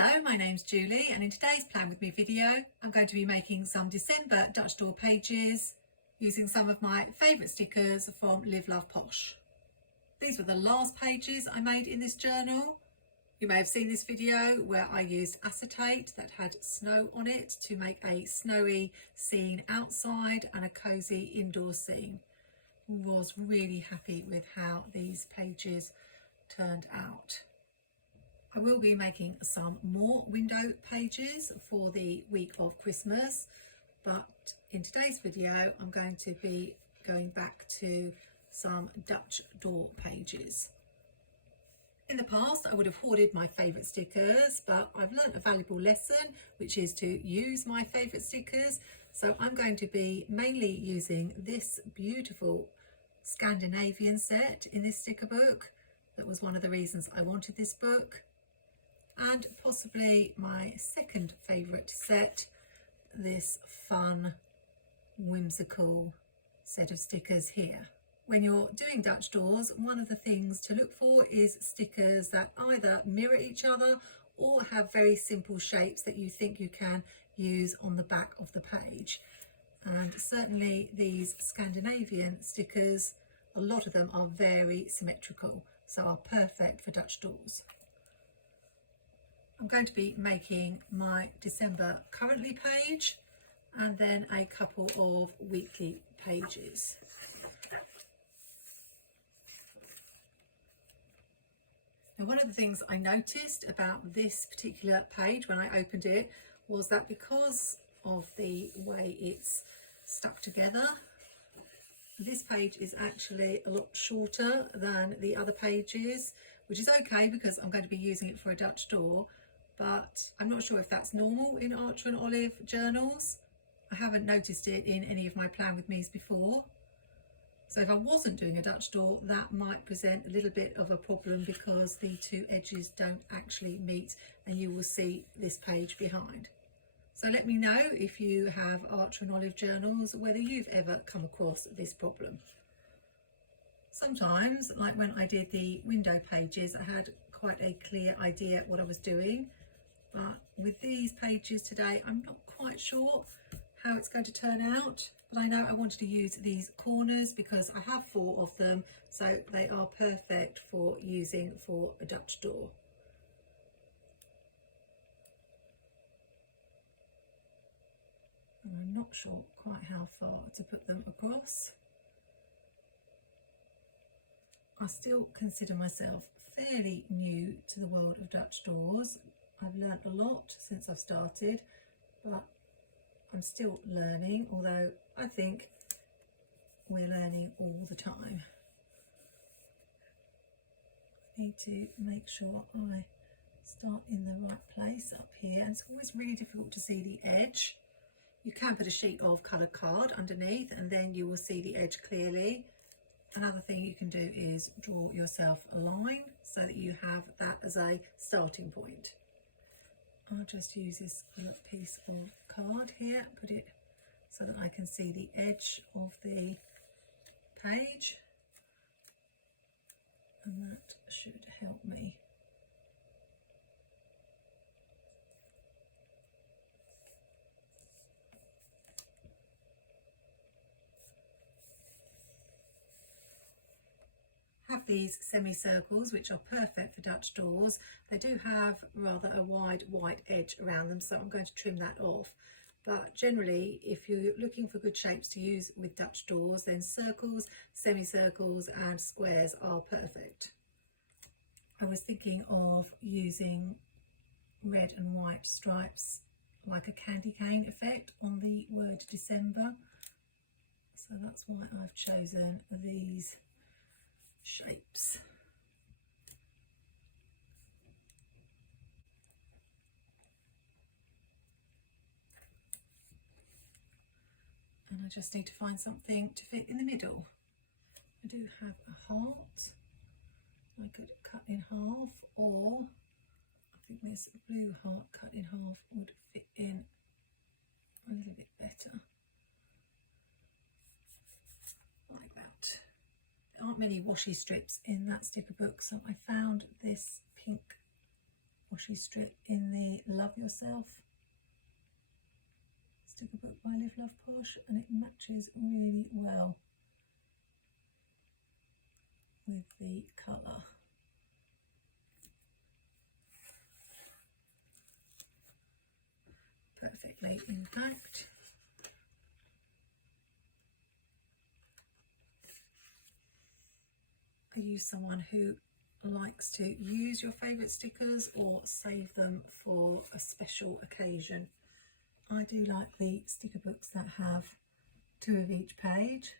Hello, my name's Julie, and in today's Plan With Me video I'm going to be making some December Dutch door pages using some of my favourite stickers from Love Posh. These were the last pages I made in this journal. You may have seen this video where I used acetate that had snow on it to make a snowy scene outside and a cosy indoor scene. I was really happy with how these pages turned out. I will be making some more window pages for the week of Christmas, but in today's video I'm going to be going back to some Dutch door pages. In the past I would have hoarded my favourite stickers, but I've learnt a valuable lesson, which is to use my favourite stickers. So I'm going to be mainly using this beautiful Scandinavian set in this sticker book. That was one of the reasons I wanted this book. And possibly my second favourite set, this fun, whimsical set of stickers here. When you're doing Dutch doors, one of the things to look for is stickers that either mirror each other or have very simple shapes that you think you can use on the back of the page. And certainly these Scandinavian stickers, a lot of them are very symmetrical, so are perfect for Dutch doors. I'm going to be making my December currently page and then a couple of weekly pages. Now, one of the things I noticed about this particular page when I opened it was that because of the way it's stuck together, this page is actually a lot shorter than the other pages, which is okay because I'm going to be using it for a Dutch door. But I'm not sure if that's normal in Archer and Olive journals. I haven't noticed it in any of my Plan With Me's before. So if I wasn't doing a Dutch door, that might present a little bit of a problem because the two edges don't actually meet and you will see this page behind. So let me know if you have Archer and Olive journals, whether you've ever come across this problem. Sometimes, like when I did the window pages, I had quite a clear idea what I was doing. But with these pages today, I'm not quite sure how it's going to turn out. But I know I wanted to use these corners because I have 4 of them, so they are perfect for using for a Dutch door. And I'm not sure quite how far to put them across. I still consider myself fairly new to the world of Dutch doors. I've learnt a lot since I've started, but I'm still learning, although I think we're learning all the time. I need to make sure I start in the right place up here, and it's always really difficult to see the edge. You can put a sheet of coloured card underneath and then you will see the edge clearly. Another thing you can do is draw yourself a line so that you have that as a starting point. I'll just use this little piece of card here, put it so that I can see the edge of the page, and that should help me. Have these semicircles which are perfect for Dutch doors. They do have rather a wide white edge around them, so I'm going to trim that off. But generally, if you're looking for good shapes to use with Dutch doors, then circles, semicircles and squares are perfect. I was thinking of using red and white stripes like a candy cane effect on the word December, so that's why I've chosen these shapes. And I just need to find something to fit in the middle. I do have a heart I could cut in half, or I think this blue heart cut in half would fit in a little bit better, like that. There aren't many washi strips in that sticker book, so I found this pink washi strip in the Love Yourself sticker book by Live Love Posh, and it matches really well with the colour. Perfectly, in fact. Are you someone who likes to use your favourite stickers or save them for a special occasion? I do like the sticker books that have 2 of each page,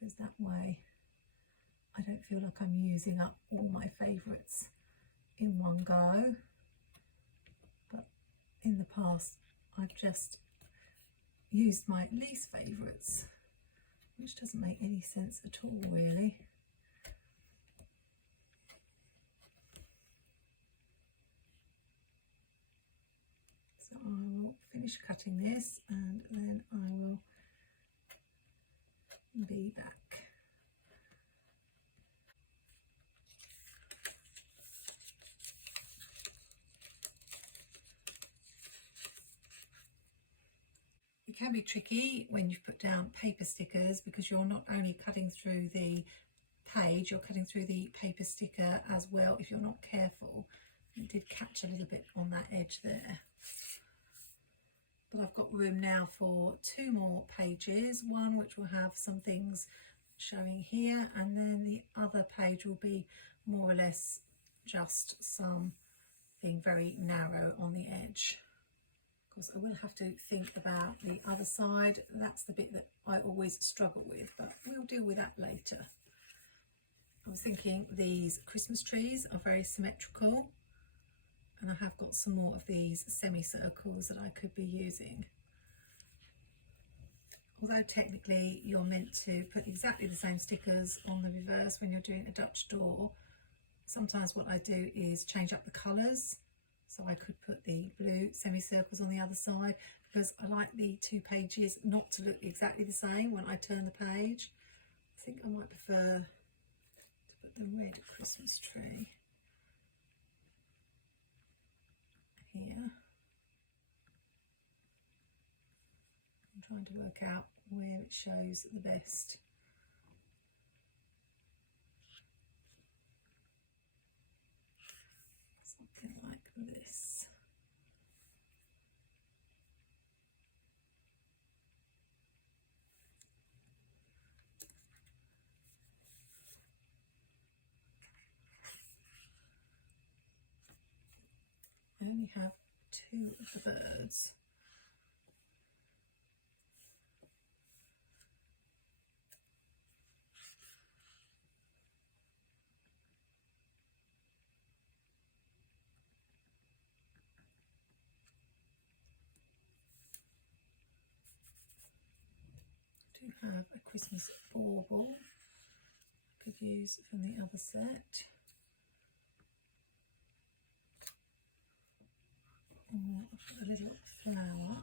because that way I don't feel like I'm using up all my favourites in one go. But in the past I've just used my least favourites, which doesn't make any sense at all really. So I will finish cutting this and then I will be back. It can be tricky when you've put down paper stickers, because you're not only cutting through the page, you're cutting through the paper sticker as well if you're not careful. It did catch a little bit on that edge there. But I've got room now for 2 more pages, one which will have some things showing here, and then the other page will be more or less just something very narrow on the edge. Of course, I will have to think about the other side. That's the bit that I always struggle with, but we'll deal with that later. I was thinking these Christmas trees are very symmetrical, and I have got some more of these semicircles that I could be using. Although technically you're meant to put exactly the same stickers on the reverse when you're doing a Dutch door, sometimes what I do is change up the colours. So I could put the blue semicircles on the other side, because I like the 2 pages not to look exactly the same when I turn the page. I think I might prefer to put the red Christmas tree here. I'm trying to work out where it shows the best. Something like this. I only have 2 of the birds. I do have a Christmas bauble I could use from the other set. Or a little flower.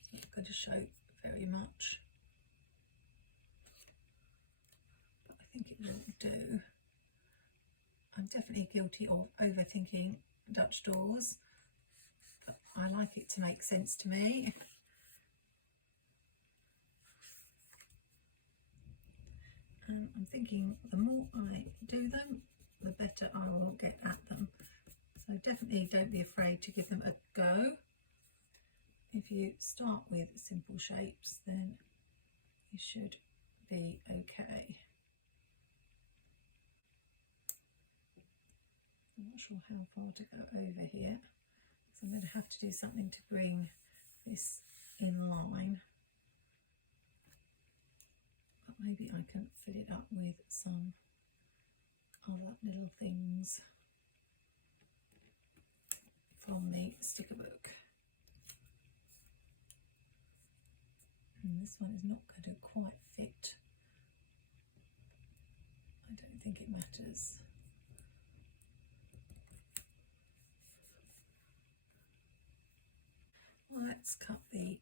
It's not going to show very much, but I think it will do. I'm definitely guilty of overthinking Dutch doors, but I like it to make sense to me. And I'm thinking the more I do them, the better I will get at them. So definitely don't be afraid to give them a go. If you start with simple shapes, then you should be okay. I'm not sure how far to go over here, so I'm going to have to do something to bring this in line. But maybe I can fill it up with some other little things from the sticker book. And this one is not going to quite fit. I don't think it matters. Let's cut the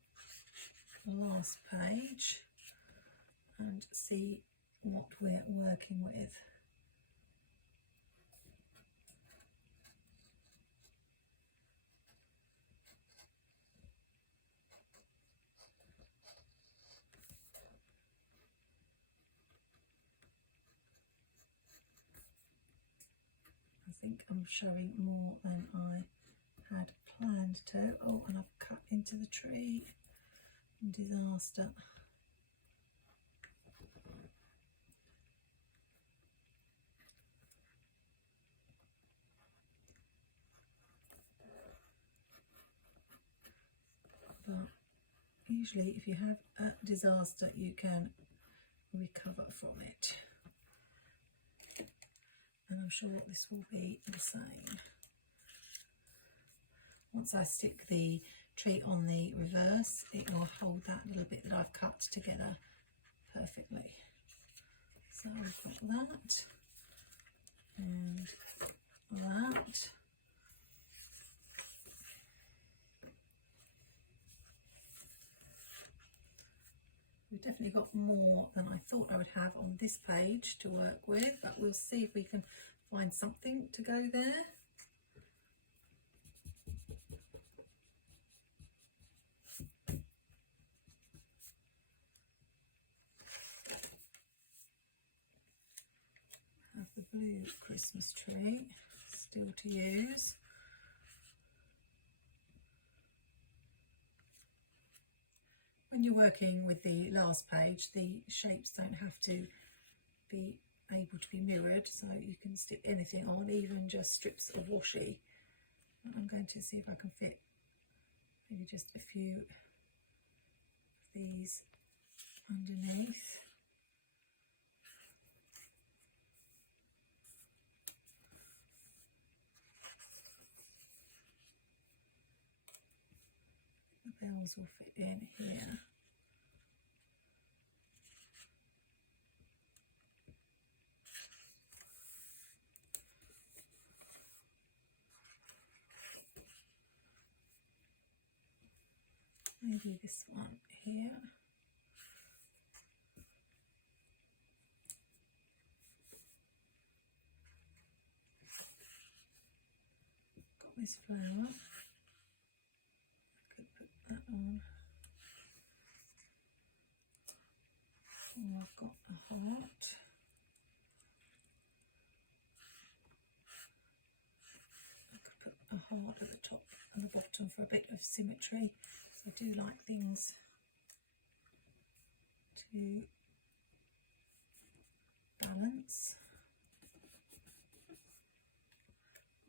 last page and see what we're working with. think I'm showing more than I had planned to. Oh, and I've cut into the tree. Disaster. But usually if you have a disaster you can recover from it, and I'm sure this will be the same. Once I stick the tree on the reverse, it will hold that little bit that I've cut together perfectly. So I've got that and that. We've definitely got more than I thought I would have on this page to work with, but we'll see if we can find something to go there. Have the blue Christmas tree still to use. When you're working with the last page, the shapes don't have to be able to be mirrored, so you can stick anything on, even just strips of washi. And I'm going to see if I can fit maybe just a few of these underneath. The bells will fit in here. Maybe this one here. Got this flower. I could put that on. Oh, I've got a heart. I could put a heart at the top and the bottom for a bit of symmetry. I do like things to balance.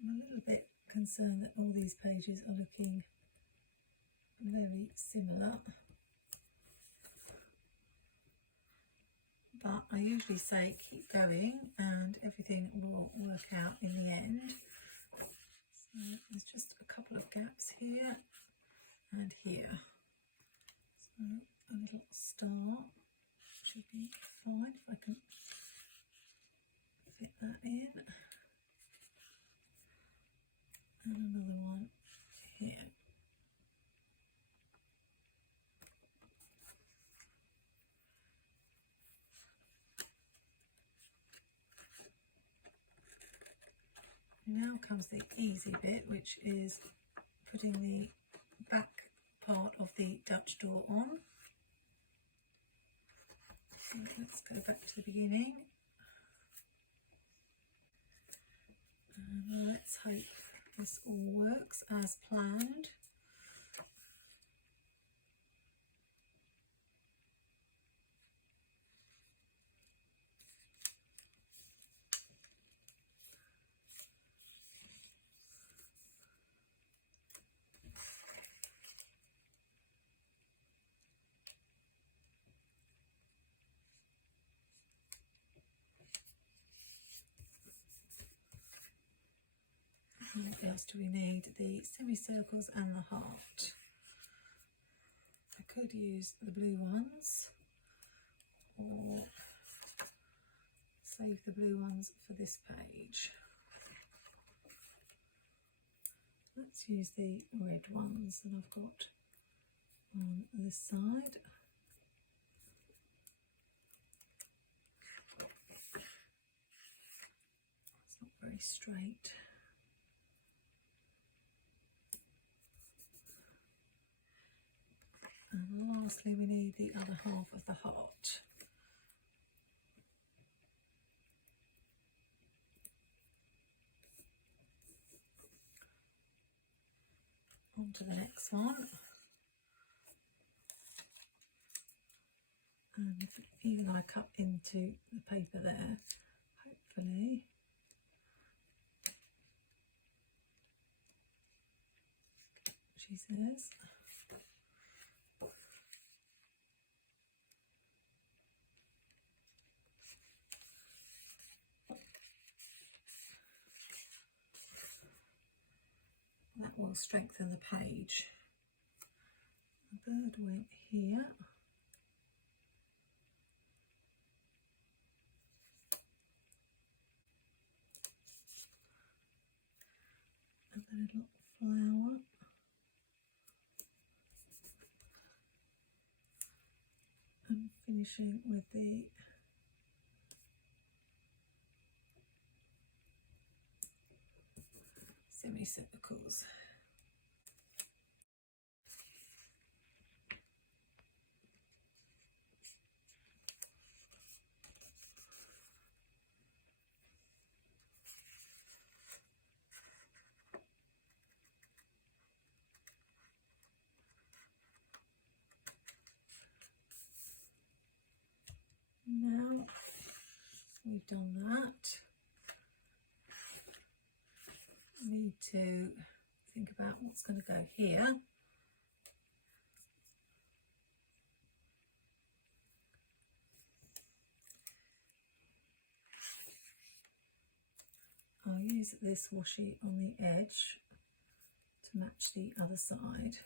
I'm a little bit concerned that all these pages are looking very similar, but I usually say keep going and everything will work out in the end. So there's just a couple of gaps here and here, so a little star should be fine if I can fit that in, and another one here. Now comes the easy bit, which is putting the back part of the Dutch door on. So let's go back to the beginning. And let's hope this all works as planned. What else do we need? The semicircles and the heart. I could use the blue ones or save the blue ones for this page. Let's use the red ones that I've got on this side. It's not very straight. And lastly, we need the other half of the heart. On to the next one. And even I cut into the paper there, hopefully she says. That will strengthen the page. The bird went here. And the little flower. And finishing with the semicircles. Now we've done that, we need to think about what's going to go here. I'll use this washi on the edge to match the other side.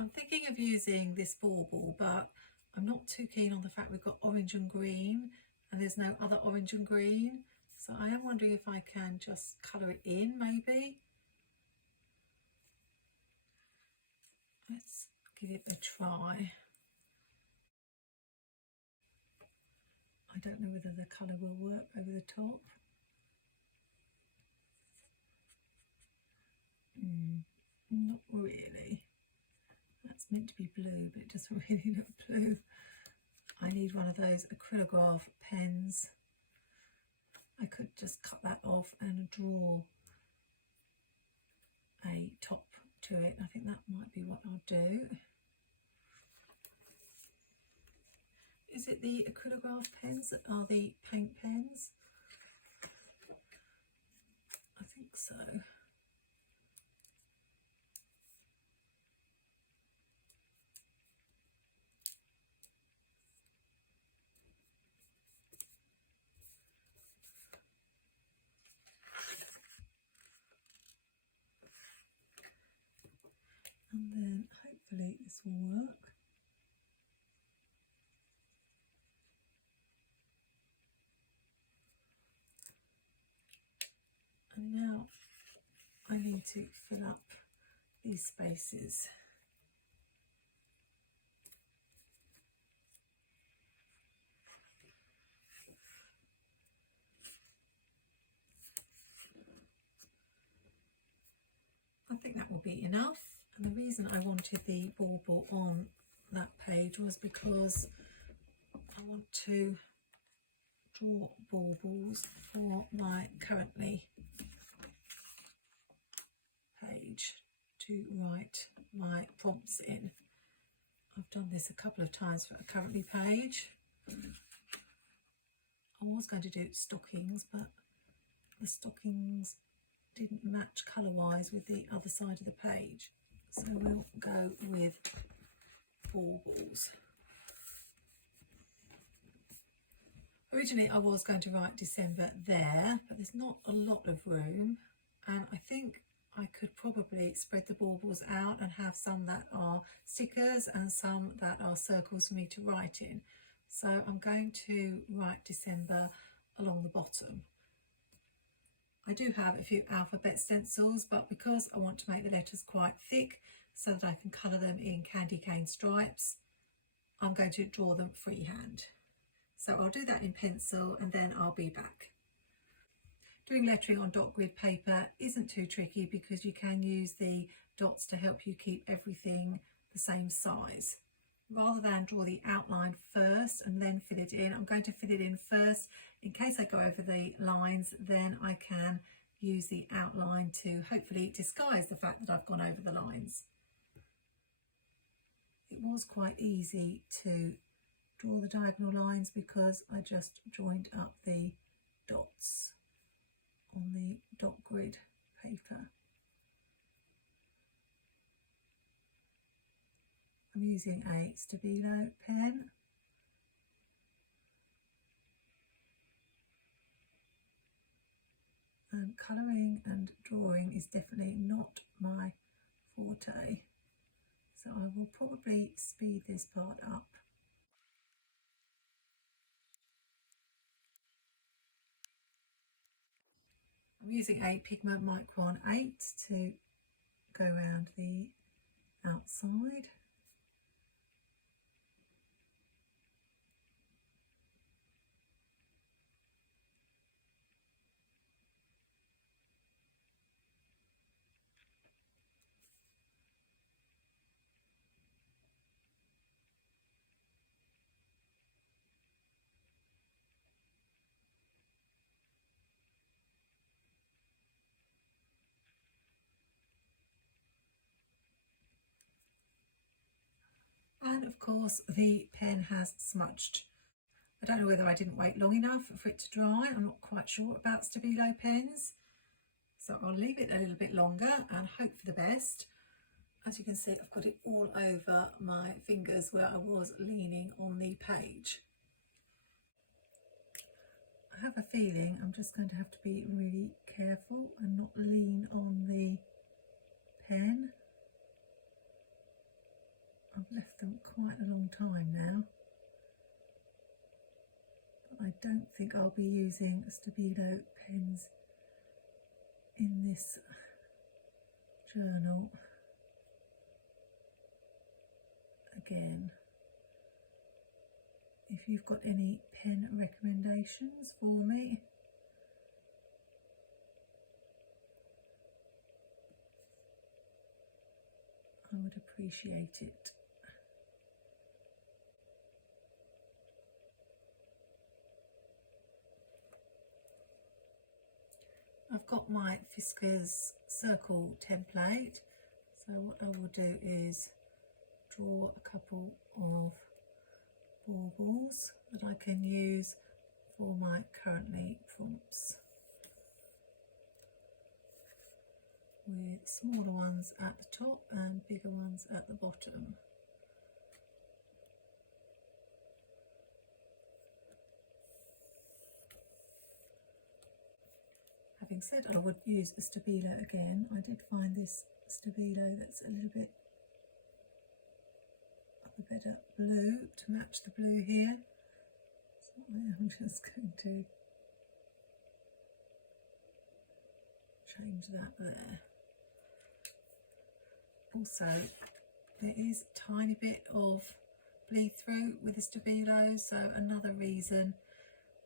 I'm thinking of using this bauble, but I'm not too keen on the fact we've got orange and green and there's no other orange and green. So I am wondering if I can just colour it in, maybe. Let's give it a try. I don't know whether the colour will work over the top. Not really. That's meant to be blue, but it doesn't really look blue. I need one of those acrylograph pens. I could just cut that off and draw a top to it. I think that might be what I'll do. Is it the acrylograph pens that are the paint pens? I think so. And then hopefully this will work. And now I need to fill up these spaces. I think that will be enough. And the reason I wanted the bauble on that page was because I want to draw baubles for my currently page to write my prompts in. I've done this a couple of times for a currently page. I was going to do stockings, but the stockings didn't match colour wise with the other side of the page, so we'll go with baubles. Originally I was going to write December there, but there's not a lot of room, and I think I could probably spread the baubles out and have some that are stickers and some that are circles for me to write in. So I'm going to write December along the bottom. I do have a few alphabet stencils, but because I want to make the letters quite thick so that I can colour them in candy cane stripes, I'm going to draw them freehand. So I'll do that in pencil and then I'll be back. Doing lettering on dot grid paper isn't too tricky because you can use the dots to help you keep everything the same size. Rather than draw the outline first and then fill it in, I'm going to fill it in first. In case I go over the lines, then I can use the outline to hopefully disguise the fact that I've gone over the lines. It was quite easy to draw the diagonal lines because I just joined up the dots on the dot grid paper. I'm using a Stabilo pen. And colouring and drawing is definitely not my forte, so I will probably speed this part up. I'm using a Pigment Micron 8 to go around the outside. And of course the pen has smudged. I don't know whether I didn't wait long enough for it to dry. I'm not quite sure about Stabilo pens. So I'll leave it a little bit longer and hope for the best. As you can see, I've got it all over my fingers where I was leaning on the page. I have a feeling I'm just going to have to be really careful and not lean on the pen. I've left them quite a long time now. But I don't think I'll be using Stabilo pens in this journal again. If you've got any pen recommendations for me, I would appreciate it. I've got my Fiskars circle template, so what I will do is draw a couple of baubles that I can use for my currently prompts, with smaller ones at the top and bigger ones at the bottom. Having said I would use a Stabilo again, I did find this Stabilo that's a little bit of a better blue to match the blue here. So I'm just going to change that there. Also, there is a tiny bit of bleed through with the Stabilo, so another reason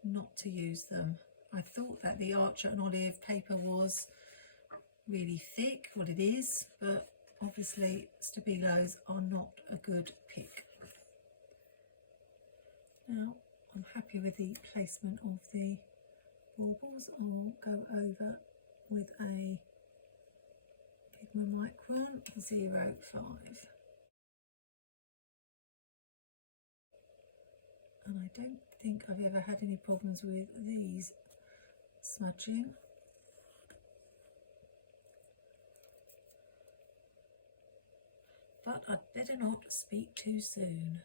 not to use them. I thought that the Archer and Olive paper was really thick, well it is, but obviously Stabilos are not a good pick. Now I'm happy with the placement of the baubles. I'll go over with a Pigment Micron 05. And I don't think I've ever had any problems with these smudging. But I'd better not speak too soon.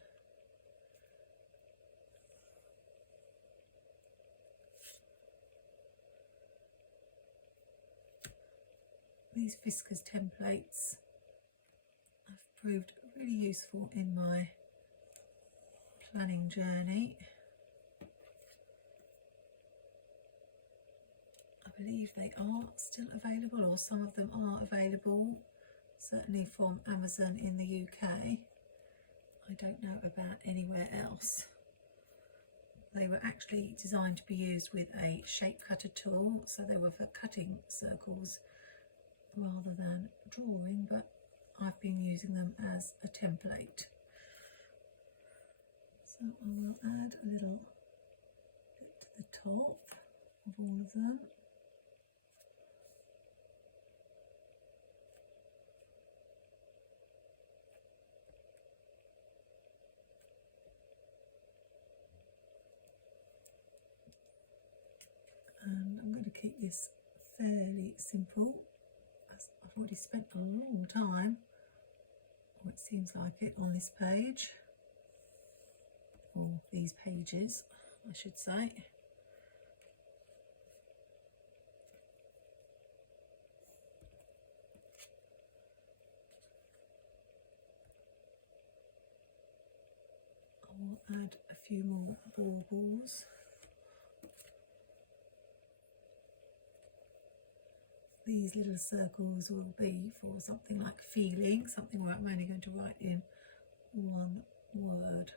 These Fiskars templates have proved really useful in my planning journey. I believe they are still available, or some of them are available, certainly from Amazon in the UK. I don't know about anywhere else. they were actually designed to be used with a shape cutter tool, so they were for cutting circles rather than drawing, but I've been using them as a template. So I will add a little bit to the top of all of them. And I'm going to keep this fairly simple, as I've already spent a long time, or it seems like it, on this page, or these pages I should say. I'll add a few more baubles. These little circles will be for something like feeling, something where I'm only going to write in one word.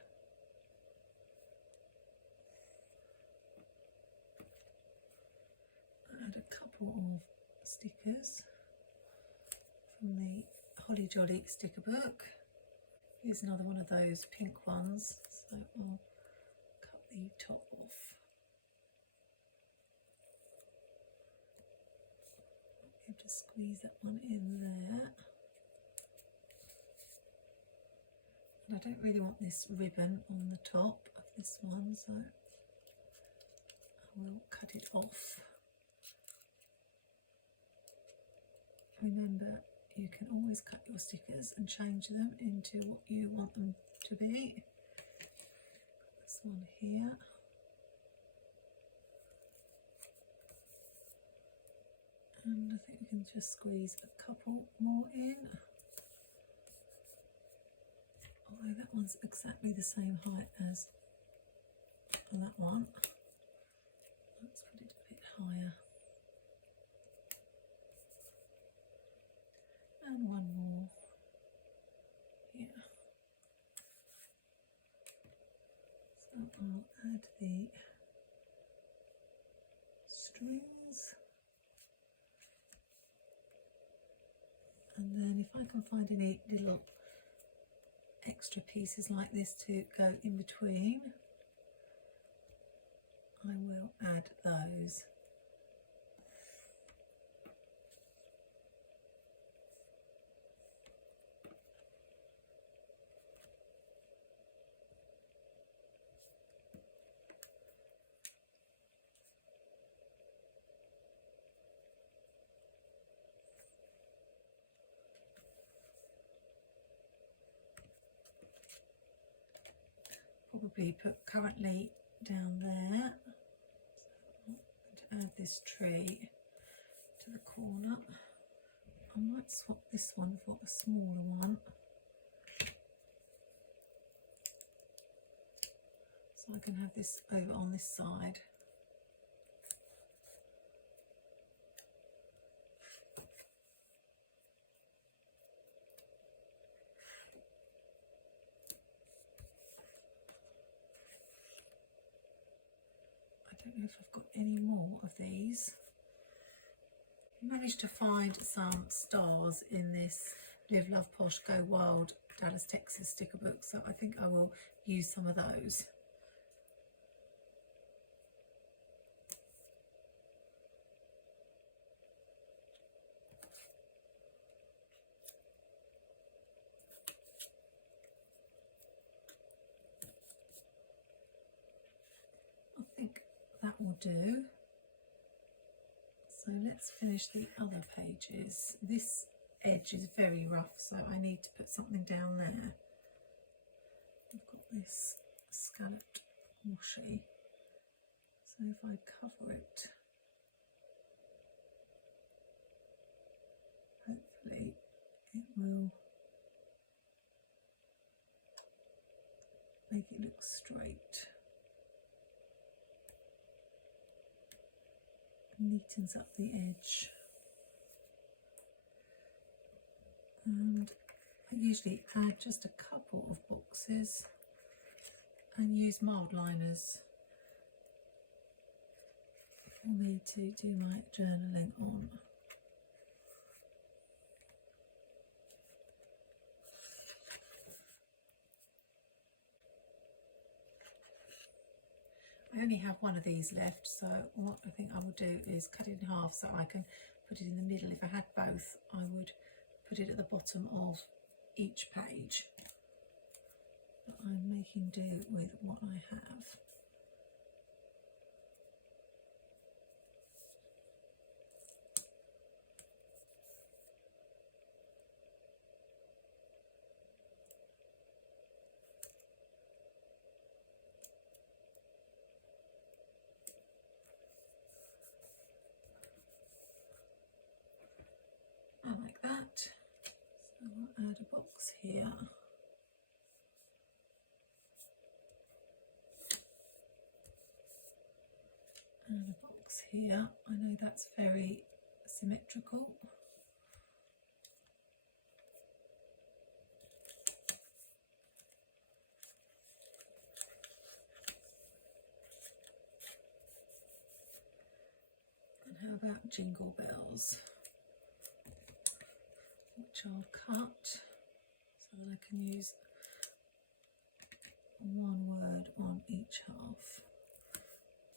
Add a couple of stickers from the Holly Jolly sticker book. Here's another one of those pink ones, so I'll cut the top off. Just squeeze that one in there. And I don't really want this ribbon on the top of this one, so I will cut it off. Remember, you can always cut your stickers and change them into what you want them to be. This one here. And I think we can just squeeze a couple more in. Although that one's exactly the same height as that one. Let's put it a bit higher. And one more here. So I'll add the strings. And then if I can find any little extra pieces like this to go in between, I will add those. Probably put currently down there. So I'm going to add this tree to the corner. I might swap this one for a smaller one, so I can have this over on this side. I don't know if I've got any more of these. I managed to find some stars in this Live, Love, Posh, Go Wild Dallas, Texas sticker book, so I think I will use some of those. I think that will do. So let's finish the other pages. This edge is very rough, so I need to put something down there. I've got this scalloped washi, so if I cover it, hopefully it will make it look straight. Neatens up the edge. And I usually add just a couple of boxes and use mild liners for me to do my journaling on. I only have one of these left, so what I think I will do is cut it in half so I can put it in the middle. If I had both, I would put it at the bottom of each page. But I'm making do with what I have. Like that. So I'll add a box here. And a box here. I know that's very symmetrical. And how about jingle bells? Which I'll cut so that I can use one word on each half.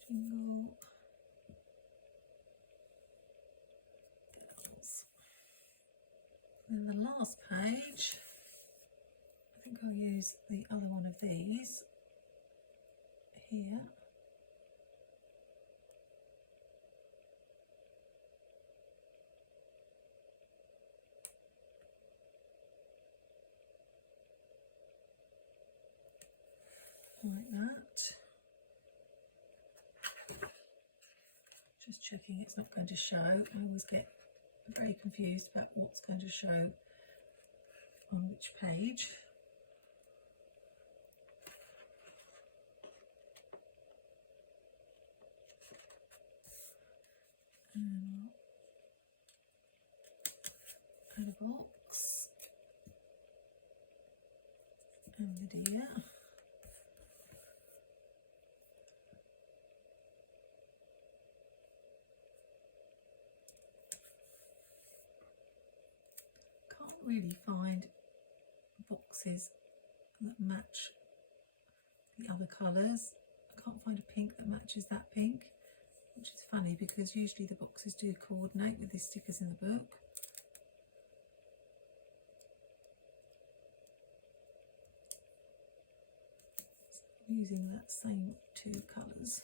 Jingle bells. And then the last page, I think I'll use the other one of these here. Like that. Just checking it's not going to show. I always get very confused about what's going to show on which page. And add a box and the deer. Can't really find boxes that match the other colours. I can't find a pink that matches that pink, which is funny because usually the boxes do coordinate with the stickers in the book. Using that same two colours.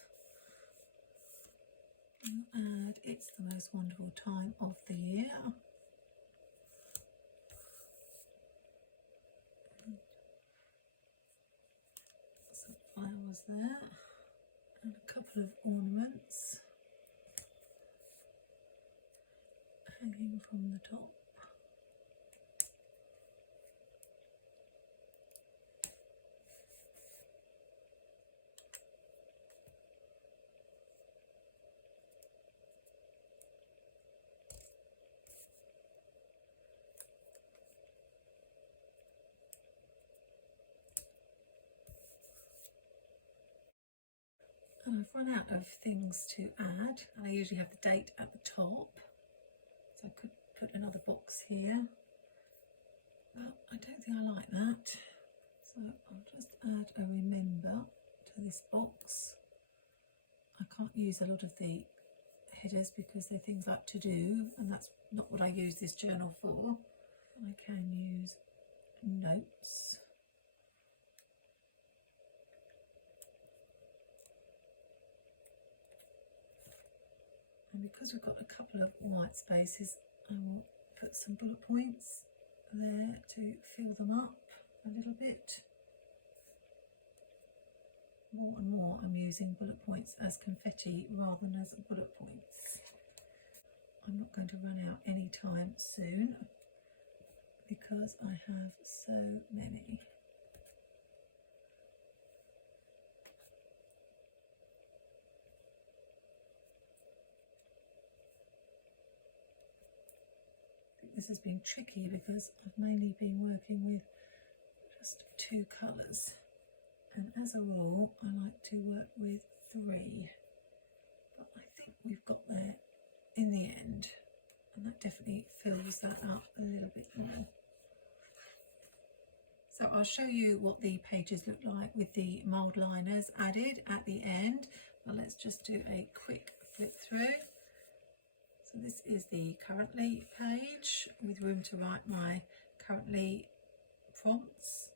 And it's the most wonderful time of the year. Some flowers there and a couple of ornaments hanging from the top. And I've run out of things to add, and I usually have the date at the top, so I could put another box here, but I don't think I like that, so I'll just add a remember to this box. I can't use a lot of the headers because they're things like to do, and that's not what I use this journal for. I can use notes. And because we've got a couple of white spaces, I will put some bullet points there to fill them up a little bit. More and more I'm using bullet points as confetti rather than as bullet points. I'm not going to run out anytime soon because I have so many. This has been tricky because I've mainly been working with just two colours, and as a rule I like to work with three, but I think we've got there in the end, and that definitely fills that up a little bit more. So I'll show you what the pages look like with the mould liners added at the end. Now let's just do a quick flip through. So this is the currently page with room to write my currently prompts.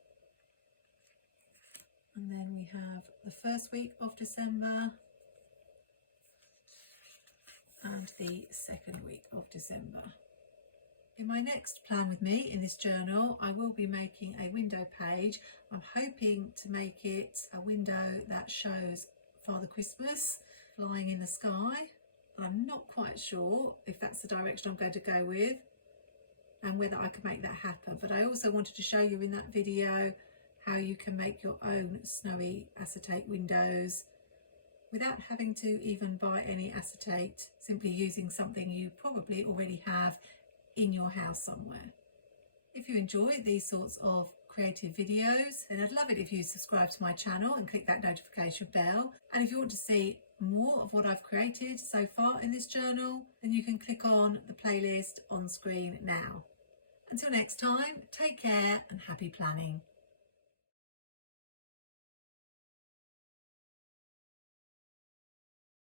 And then we have the first week of December and the second week of December. In my next plan with me in this journal, I will be making a window page. I'm hoping to make it a window that shows Father Christmas flying in the sky. I'm not quite sure if that's the direction I'm going to go with and whether I can make that happen. But I also wanted to show you in that video how you can make your own snowy acetate windows without having to even buy any acetate, simply using something you probably already have in your house somewhere. If you enjoy these sorts of creative videos, then I'd love it if you subscribe to my channel and click that notification bell. And if you want to see more of what I've created so far in this journal, then you can click on the playlist on screen now. Until next time, take care and happy planning.